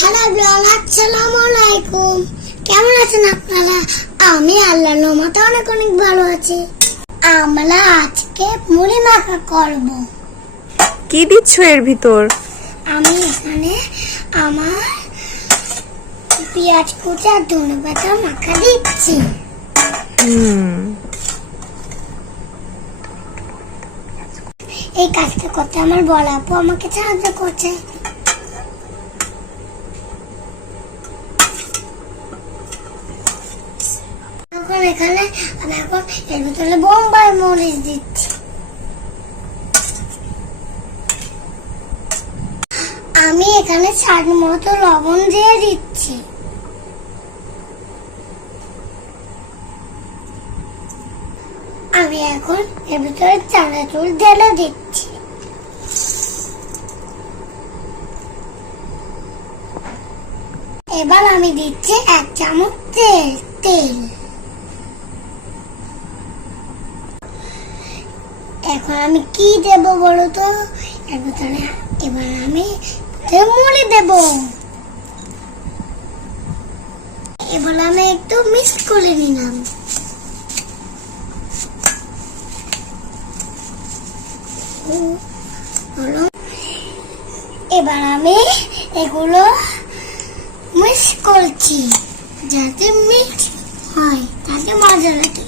Hello blog আসসালামু আলাইকুম। কেমন আছেন আপনারা? আমি আল্লাহর রহমতে অনেক অনেক ভালো আছি। আমরা আজকে মুড়ি মাখা করব। কি দিচ্ছ এর ভিতর? আমি এখানে আমার পেঁয়াজ কুচি ধনে পাতা মাখা দিচ্ছি। এই কাজটা করতে আমার বড় আপু আমাকে সাহায্য করছে। এখন এখানে আমি এখন এর ভিতরে বোম্বাই মরিচ দিচ্ছি। আমি এখানে স্বাদ মতো লবণ দিয়ে দিচ্ছি। আমি এখন এর ভিতরে চানাচুর ঢেলে দিচ্ছি। এবার আমি দিচ্ছি এক চামচ তেল। তেল এখন আমি কি দেব বলো তো এর এবার আমি মুড়ি দেব। এবার আমি একটু মিক্স করে নিলাম। এবার আমি এগুলো মিক্স করছি, যাতে মিক্স হয়, তাতে মজা লাগে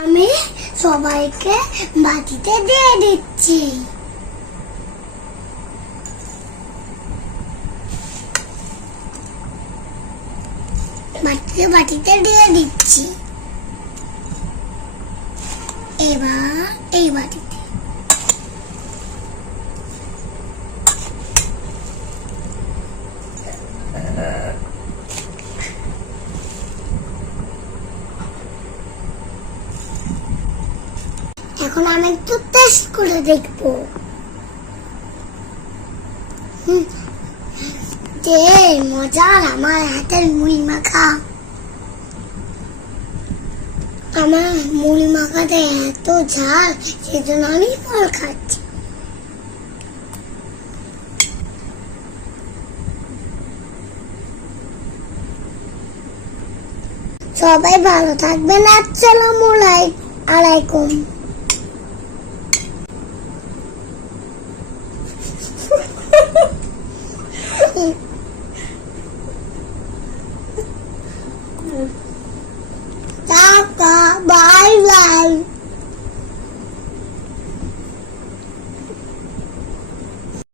আমি সবাইকে বাটিতে দিয়ে দিচ্ছি। বাটিতে বাটিতে দিয়ে দিচ্ছি। এবার এই বাটিতে এখন আমি একটু টেস্ট করে দেখব। যে মজার আমার হাতের মুড়ি মাখা? আমার মুড়ি মাখাতে এত ঝাল, সেজন্য আমি ফল খাচ্ছি। সবাই ভালো থাকবেন। আসসালামু আলাই- আলাইকুম। Stop, Bob.